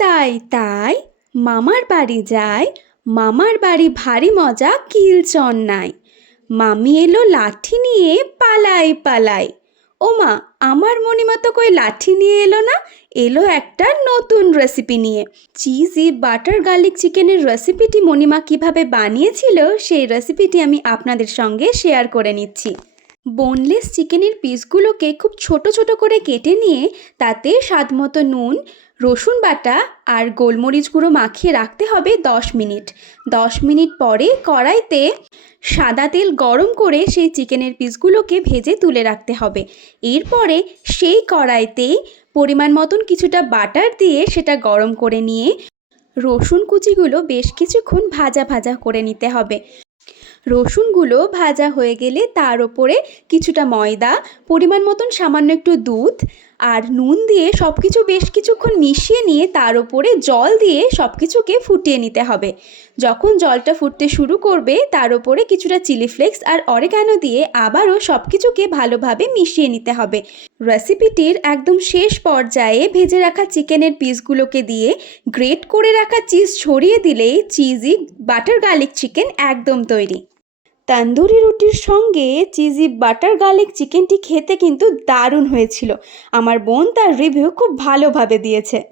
তাই মামার বাড়ি যাই, মামার বাড়ি ভারী মজা কিলচন নাই। মামি এলো লাঠি নিয়ে পালাই পালাই। ও মা, আমার মণিমা তো কই লাঠি নিয়ে এলো না, এলো একটা নতুন রেসিপি নিয়ে। চিজি বাটার গার্লিক চিকেনের রেসিপিটি মণিমা কিভাবে বানিয়েছিল সেই রেসিপিটি আমি আপনাদের সঙ্গে শেয়ার করে নিচ্ছি। বোনলেস চিকেনের পিসগুলোকে খুব ছোট ছোট করে কেটে নিয়ে তাতে স্বাদমতো নুন, রসুন বাটা আর গোলমরিচ গুঁড়ো মাখিয়ে রাখতে হবে 10 মিনিট। 10 মিনিট পরে কড়াইতে সাদা তেল গরম করে সেই চিকেনের পিসগুলোকে ভেজে তুলে রাখতে হবে। এরপরে সেই কড়াইতেই পরিমাণ মতন কিছুটা বাটার দিয়ে সেটা গরম করে নিয়ে রসুন কুচিগুলো বেশ কিছুক্ষণ ভাজা ভাজা করে নিতে হবে। রসুনগুলো ভাজা হয়ে গেলে তার ওপরে কিছুটা ময়দা, পরিমাণ মতন সামান্য একটু দুধ আর নুন দিয়ে সব কিছু বেশ কিছুক্ষণ মিশিয়ে নিয়ে তার ওপরে জল দিয়ে সব কিছুকে ফুটিয়ে নিতে হবে। যখন জলটা ফুটতে শুরু করবে তার ওপরে কিছুটা চিলি ফ্লেক্স আর অরিগ্যানো দিয়ে আবারও সব কিছুকে ভালোভাবে মিশিয়ে নিতে হবে। রেসিপিটির একদম শেষ পর্যায়ে ভেজে রাখা চিকেনের পিসগুলোকে দিয়ে গ্রেট করে রাখা চিজ ছড়িয়ে দিলেই চিজি বাটার গার্লিক চিকেন একদম তৈরি। তন্দুরি রুটির সঙ্গে চিজি বাটার গার্লিক চিকেনটি খেতে কিন্তু দারুণ হয়েছিল। আমার বোন তার রিভিউ খুব ভালোভাবে দিয়েছে।